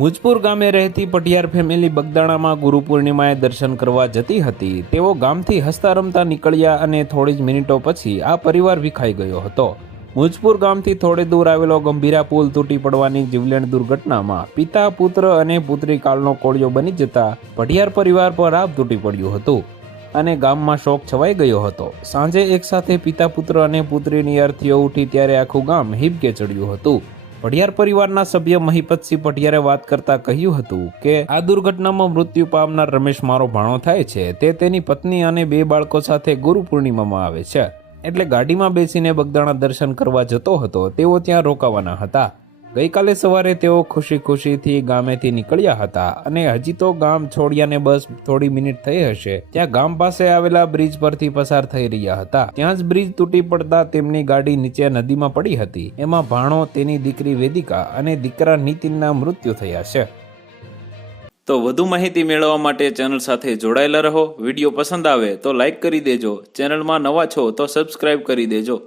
મુજપુર ગામે રહેતી પટિયાર ફેમિલી બગદાણામાં ગુરુ પૂર્ણિમાએ દર્શન કરવા જતી હતી। તેઓ ગામથી હસતા રમતા નીકળ્યા અને થોડી જ મિનિટો પછી આ પરિવાર વિખાઈ ગયો હતો। મુજપુર ગામથી થોડે દૂર આવેલો ગંભીરા પુલ તૂટી પડવાની જીવલેણ દુર્ઘટનામાં પિતા, પુત્ર અને પુત્રી કાળનો કોળિયો બની જતા પટિયાર પરિવાર પર આભ તૂટી પડ્યું હતું અને ગામમાં શોક છવાઈ ગયો હતો। સાંજે એકસાથે પિતા, પુત્ર અને પુત્રીની અર્થીઓ ઉઠી ત્યારે આખું ગામ હિબકે ચડ્યું હતું। પટિયાર પરિવારના સભ્ય મહિપતસિંહ પટિયારે વાત કરતા કહ્યું હતું કે આ દુર્ઘટનામાં મૃત્યુ પામનાર રમેશ મારો ભાણો થાય છે। તે તેની પત્ની અને 2 બાળકો સાથે ગુરુ પૂર્ણિમામાં આવે છે, એટલે ગાડીમાં બેસીને બગદાણા દર્શન કરવા જતો હતો। તેઓ ત્યાં રોકાવાના હતા। ગઈકાલે સવારે તેઓ ખુશીથી ગામેથી નીકળ્યા હતા અને હજી તો ગામ છોડ્યાને બસ થોડી મિનિટ થઈ હશે ત્યાં ગામ પાસે આવેલા બ્રિજ પરથી પસાર થઈ રહ્યા હતા। ત્યાં જ બ્રિજ તૂટી પડતા તેમની ગાડી નીચે નદીમાં પડી હતી। એમાં ભાણો, તેની દીકરી વેદિકા અને દીકરા નીતિનના મૃત્યુ થયા છે। તો વધુ માહિતી મેળવવા માટે ચેનલ સાથે જોડાયેલા રહો। વિડીયો પસંદ આવે તો લાઈક કરી દેજો। ચેનલમાં નવા છો તો સબસ્ક્રાઇબ કરી દેજો।